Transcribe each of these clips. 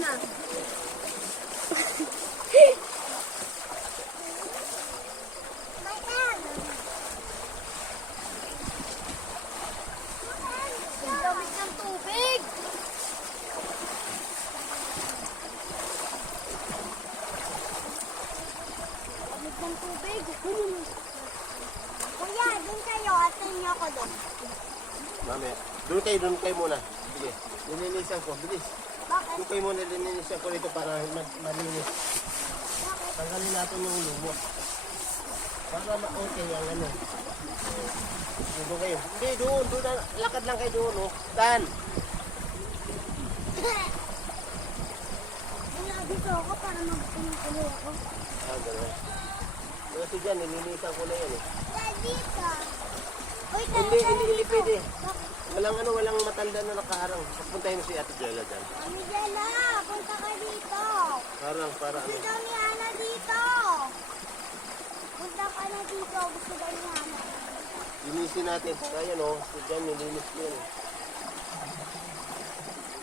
na. Ang lamig ng tubig. Lamig ng tubig. Kuya, dun kayo. Atin niyo ako dun. Mami, doon kayo muna. Sige, lininisan ko, bilis. Bakit? Doon kayo muna, lininisan ko dito para malinis. Bakit? Tanggalin natin yung lumot. Para ma-okay ang ano. Doon kayo. Hindi, doon. Lakad lang kayo doon, oh. Dan! Wala dito ako para magpinikulo ako. Gano'n. Kasi dyan, lininisan ko na yan, eh. Dito. Uy, Hindi pwede. Bakit? Walang matanda na nakaharang. Papuntahin mo si Ate Jella dyan. Mami Jella, punta ka dito. Harang, para Gusto ano. daw ni Hana dito. Punta ka na dito. Gusto daw ni Hana. Linisin natin. Kaya no, so dyan, nilinis ko yan.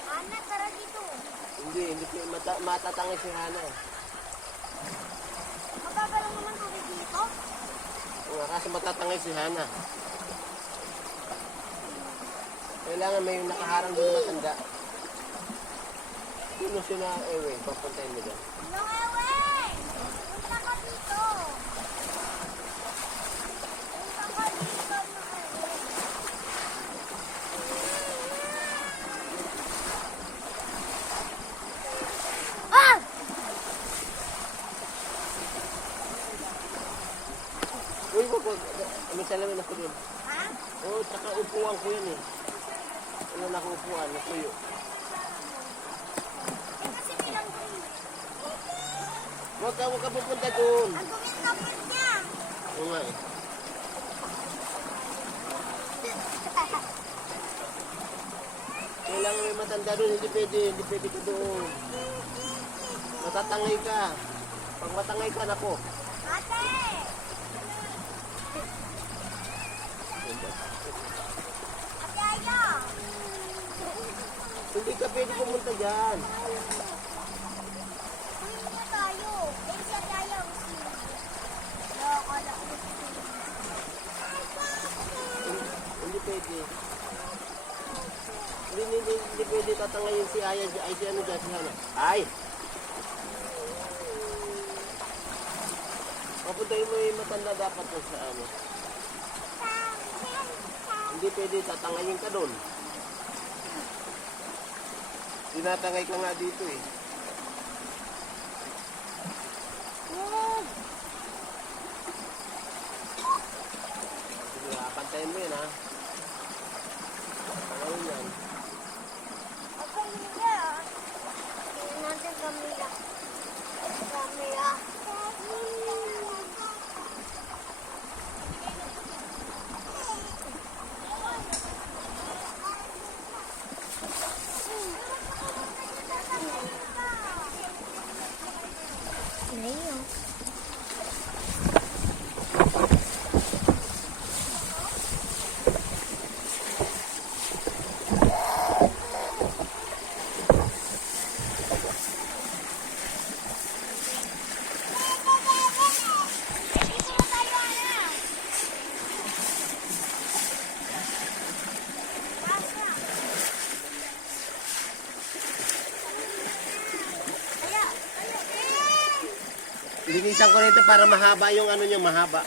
Hana, tara dito. Hindi matatangay si Hana. Magagalang naman tubig dito. Kasi matatangay si Hana. Kailangan may nakaharang doon na matanda. Sino sila, Ewe? Papuntahin mo dyan. Hello, Ewe! Punta ka dito. Punta ka dito, Ewe. Ah! Uy, wag. May salamin ako doon. Ha? Oo, tsaka upuan ko yan eh. Ano na akong upuan, natuyo. Eh, kasi bilang green. Huwag ka pupunta doon. Ang dumi ng kapit niya. Oo nga eh. Kailangan may matanda doon, hindi pwede ka doon. Matatangay ka. Pag matangay ka, nako. Ate! Ate Aya! Hindi ka pwede pumunta dyan. Uwi niyo tayo. Eh, siya tayo. Nakakala ko. Hindi pwede. Hindi pwede tatangayin si Aya, si ano dyan, si Hana. Ay! Papuntahin mo yung matanda dapat doon sa ano. Hindi pwede tatangayin ka doon. Tinatangay ka nga dito eh. Sige, pantayin mo yun ha. Tangayin yan. Ang Camila. Tingnan natin Camila. Camila. Ngayon. Linisan ko nito para mahaba yung ano nyo, mahaba.